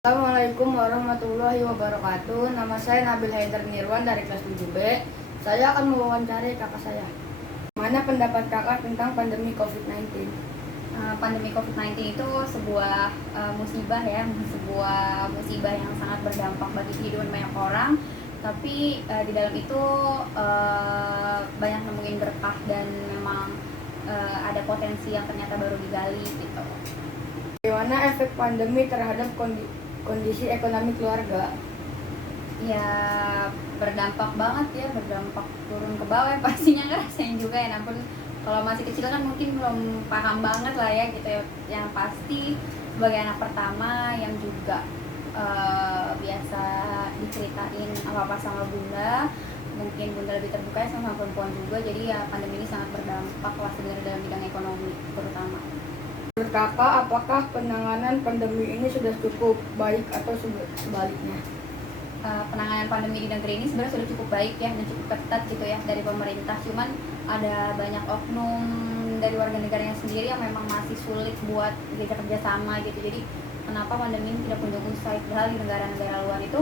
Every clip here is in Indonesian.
Assalamualaikum warahmatullahi wabarakatuh. Nama saya Nabil Haidar Nirwan dari kelas 7B. Saya akan mewawancarai kakak saya. Mana pendapat kakak tentang pandemi COVID-19? Pandemi COVID-19 itu sebuah musibah ya, sebuah musibah yang sangat berdampak bagi kehidupan banyak orang. Tapi di dalam itu banyak nemuin berkah dan memang ada potensi yang ternyata baru digali gitu. Bagaimana efek pandemi terhadap kondisi ekonomi keluarga? Ya berdampak banget ya, berdampak turun ke bawah ya, pastinya ngerasain juga ya. Namun kalau masih kecil kan mungkin belum paham banget lah ya gitu ya. Yang pasti sebagai anak pertama yang juga biasa diceritain apa-apa sama bunda, mungkin bunda lebih terbuka ya sama perempuan juga, jadi ya pandemi ini sangat berdampak lah sebenarnya dalam bidang ekonomi terutama. Menurut kakak, apakah penanganan pandemi ini sudah cukup baik atau sebaliknya? Penanganan pandemi di negeri ini sebenarnya sudah cukup baik ya dan cukup ketat gitu ya dari pemerintah, cuman ada banyak oknum dari warga negaranya sendiri yang memang masih sulit buat diajak kerjasama gitu. Jadi kenapa pandemi ini tidak kunjung usai, padahal di negara-negara luar itu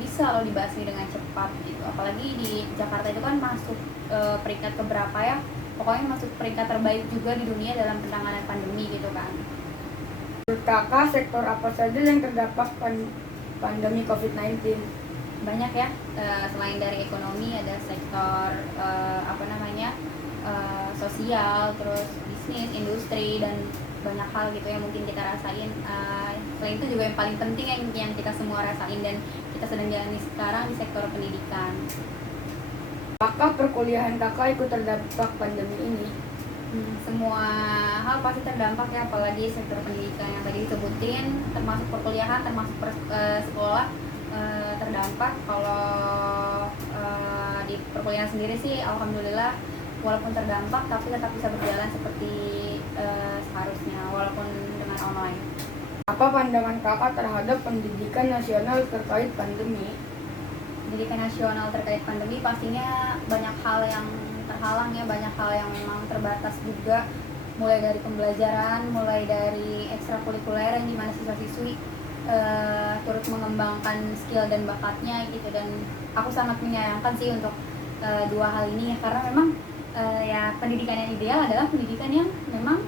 bisa loh dibasmi dengan cepat gitu. Apalagi di Jakarta itu kan masuk peringkat keberapa ya, pokoknya masuk peringkat terbaik juga di dunia dalam penanganan pandemi gitu kan. Menurut kakak, sektor apa saja yang terdampak pandemi COVID-19? Banyak ya, selain dari ekonomi ada sektor sosial, terus bisnis, industri, dan banyak hal gitu yang mungkin kita rasain. Selain itu juga yang paling penting yang kita semua rasain dan kita sedang jalani sekarang di sektor pendidikan. Apakah perkuliahan kakak ikut terdampak pandemi ini? Semua hal pasti terdampak ya, apalagi sektor pendidikan yang tadi disebutin, termasuk perkuliahan, termasuk sekolah terdampak. Kalau di perkuliahan sendiri sih alhamdulillah walaupun terdampak tapi tetap bisa berjalan seperti seharusnya walaupun dengan online. Apa pandangan kakak terhadap pendidikan nasional terkait pandemi? Pendidikan nasional terkait pandemi pastinya banyak hal yang terhalang ya, banyak hal yang memang terbatas juga, mulai dari pembelajaran, mulai dari ekstrakurikuler yang dimana siswa-siswi turut mengembangkan skill dan bakatnya gitu. Dan aku sangat menyayangkan sih untuk dua hal ini ya, karena memang ya pendidikan yang ideal adalah pendidikan yang memang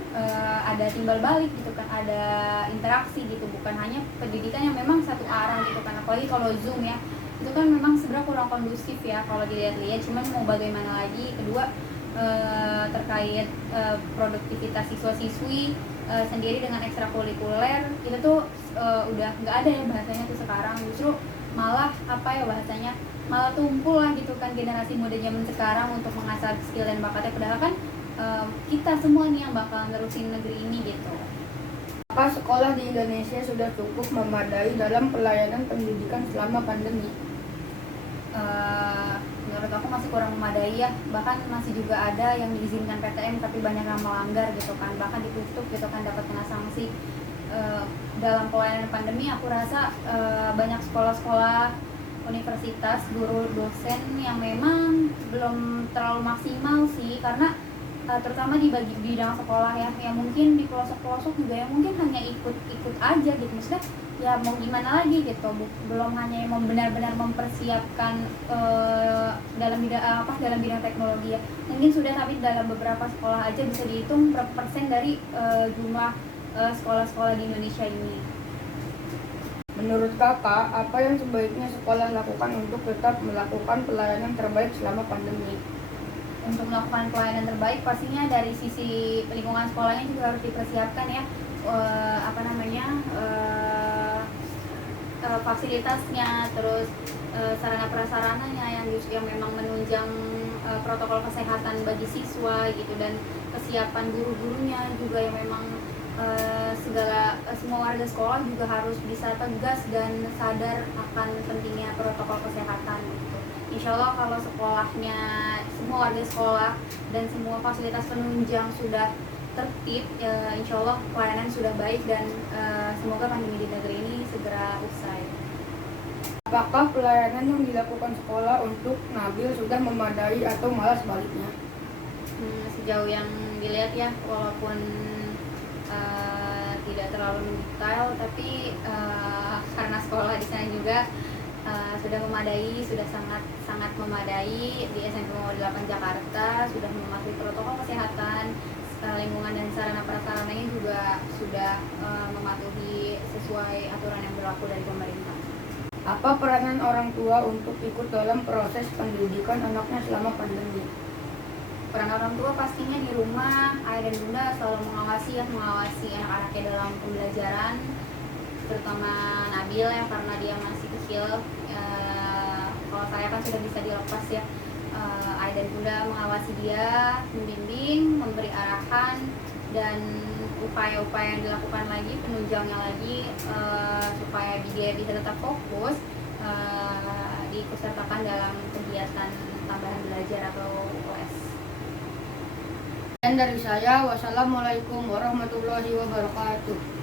ada timbal balik gitu kan, ada interaksi gitu, bukan hanya pendidikan yang memang satu arah gitu kan. Apalagi kalau Zoom ya, itu kan memang sebenarnya kurang kondusif ya kalau dilihat-lihat. Cuman mau bagaimana lagi, kedua terkait produktivitas siswa-siswi sendiri dengan ekstrakurikuler itu tuh udah nggak ada ya bahasanya tuh sekarang. Justru malah malah tumpul lah gitu kan generasi muda zaman sekarang untuk mengasah skill dan bakatnya, padahal kan kita semua nih yang bakal nerusin negeri ini gitu. Apakah sekolah di Indonesia sudah cukup memadai dalam pelayanan pendidikan selama pandemi? Menurut aku masih kurang memadai ya, bahkan masih juga ada yang diizinkan PTM tapi banyak yang melanggar gitu kan, bahkan ditutup gitu kan, dapat kena sanksi. Dalam pelayanan pandemi aku rasa banyak sekolah-sekolah, universitas, guru, dosen yang memang belum terlalu maksimal sih, karena terutama di bidang sekolah ya, yang mungkin di pelosok-pelosok juga yang mungkin hanya ikut-ikut aja gitu, maksudnya ya mau gimana lagi gitu, belum hanya benar-benar mempersiapkan dalam bidang teknologi ya, mungkin sudah, tapi dalam beberapa sekolah aja bisa dihitung berapa persen dari jumlah sekolah-sekolah di Indonesia ini. Menurut kakak, apa yang sebaiknya sekolah lakukan untuk tetap melakukan pelayanan terbaik selama pandemi? Untuk melakukan pelayanan terbaik pastinya dari sisi lingkungan sekolahnya juga harus dipersiapkan ya, fasilitasnya, terus sarana prasarananya yang memang menunjang protokol kesehatan bagi siswa gitu, dan kesiapan guru-gurunya juga yang memang semua warga sekolah juga harus bisa tegas dan sadar akan pentingnya protokol kesehatan gitu. Insya Allah kalau sekolahnya, semua warga sekolah dan semua fasilitas penunjang sudah tertib, insya Allah pelayanan sudah baik, dan semoga pandemi di negeri ini segera usai. Apakah pelayanan yang dilakukan sekolah untuk Nabil sudah memadai atau malah sebaliknya? Sejauh yang dilihat ya, walaupun tidak terlalu mendetail, tapi sarana juga sudah memadai, sudah sangat memadai. Di SMP Muhammadiyah 8 Jakarta sudah mematuhi protokol kesehatan, lingkungan dan sarana prasarananya juga sudah mematuhi sesuai aturan yang berlaku dari pemerintah. Apa peranan orang tua untuk ikut dalam proses pendidikan anaknya selama pandemi? Peran orang tua pastinya di rumah, ayah dan bunda selalu mengawasi anak-anaknya dalam pembelajaran, terutama Nabil ya karena dia masih kecil. Kalau saya kan sudah bisa dilepas ya. Ayah dan bunda mengawasi dia, membimbing, memberi arahan, dan upaya-upaya yang dilakukan lagi, penunjangnya lagi supaya dia bisa tetap fokus, diikutsertakan dalam kegiatan tambahan belajar atau UAS. Dan dari saya, wassalamualaikum warahmatullahi wabarakatuh.